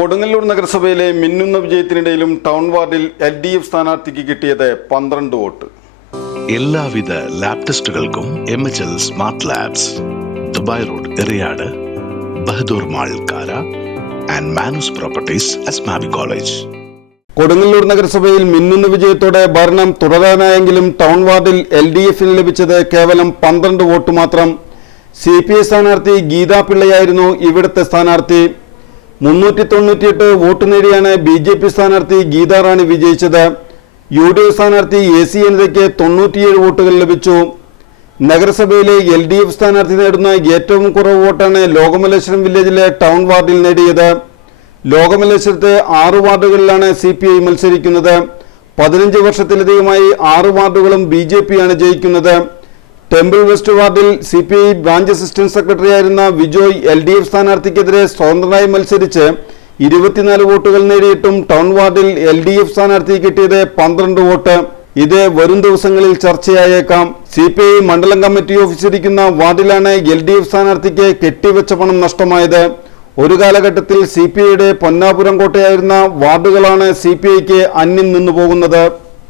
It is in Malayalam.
കൊടുങ്ങല്ലൂർ നഗരസഭയിലെ മിന്നുന്ന വിജയത്തിനിടയിലും ടൗൺ വാർഡിൽ LDF സ്ഥാനാർത്ഥിക്ക് കിട്ടിയത് 12 വോട്ട്. എല്ലാവിധ ലാബ് ടെസ്റ്റുകൾക്കും MHL smart labs, Dubai road, Eriyad, Bahadur mall, Kara and Manus properties, Asmabi college. Kodungallur നഗരസഭയിൽ മിന്നുന്ന വിജയത്തോടെ ഭരണം തുടരാനായെങ്കിലും ടൗൺ വാർഡിൽ LDFന് ലഭിച്ചത് കേവലം 12 വോട്ട് മാത്രം. CPI സ്ഥാനാർത്ഥി ഗീതാ പിള്ളയായിരുന്നു ഇവിടുത്തെ സ്ഥാനാർത്ഥി. 398 വോട്ട് നേടിയാണ് BJP സ്ഥാനാർത്ഥി ഗീതാ റാണി വിജയിച്ചത്. UDF സ്ഥാനാർത്ഥി AC അനിതയ്ക്ക് 97 വോട്ടുകൾ ലഭിച്ചു. നഗരസഭയിലെ LDF സ്ഥാനാർത്ഥി നേടുന്ന ഏറ്റവും കുറവ് വോട്ടാണ് ലോകമല്ലേശ്വരം വില്ലേജിലെ ടൗൺ വാർഡിൽ നേടിയത്. ലോകമല്ലേശ്വരത്തെ 6 വാർഡുകളിലാണ് CPI മത്സരിക്കുന്നത്. 15 വർഷത്തിലധികമായി 6 വാർഡുകളും BJP ആണ് ജയിക്കുന്നത്. ടെമ്പിൾ വെസ്റ്റ് വാർഡിൽ CPI ബ്രാഞ്ച് അസിസ്റ്റന്റ് സെക്രട്ടറി ആയിരുന്ന വിജോയ് LDF സ്ഥാനാർത്ഥിക്കെതിരെ സ്വതന്ത്രനായി മത്സരിച്ച് 24 വോട്ടുകൾ നേടിയിട്ടും ടൗൺ വാർഡിൽ LDF സ്ഥാനാർത്ഥി കിട്ടിയത് 12 വോട്ട്. ഇത് വരും ദിവസങ്ങളിൽ ചർച്ചയായേക്കാം. CPI മണ്ഡലം കമ്മിറ്റി ഓഫീസിരിക്കുന്ന വാർഡിലാണ് LDF സ്ഥാനാർത്ഥിക്ക് കെട്ടിവെച്ച പണം നഷ്ടമായത്. ഒരു കാലഘട്ടത്തിൽ CPIയുടെ പൊന്നാപുരം കോട്ടയായിരുന്ന വാർഡുകളാണ് CPIക്ക് അന്യം നിന്നു പോകുന്നത്.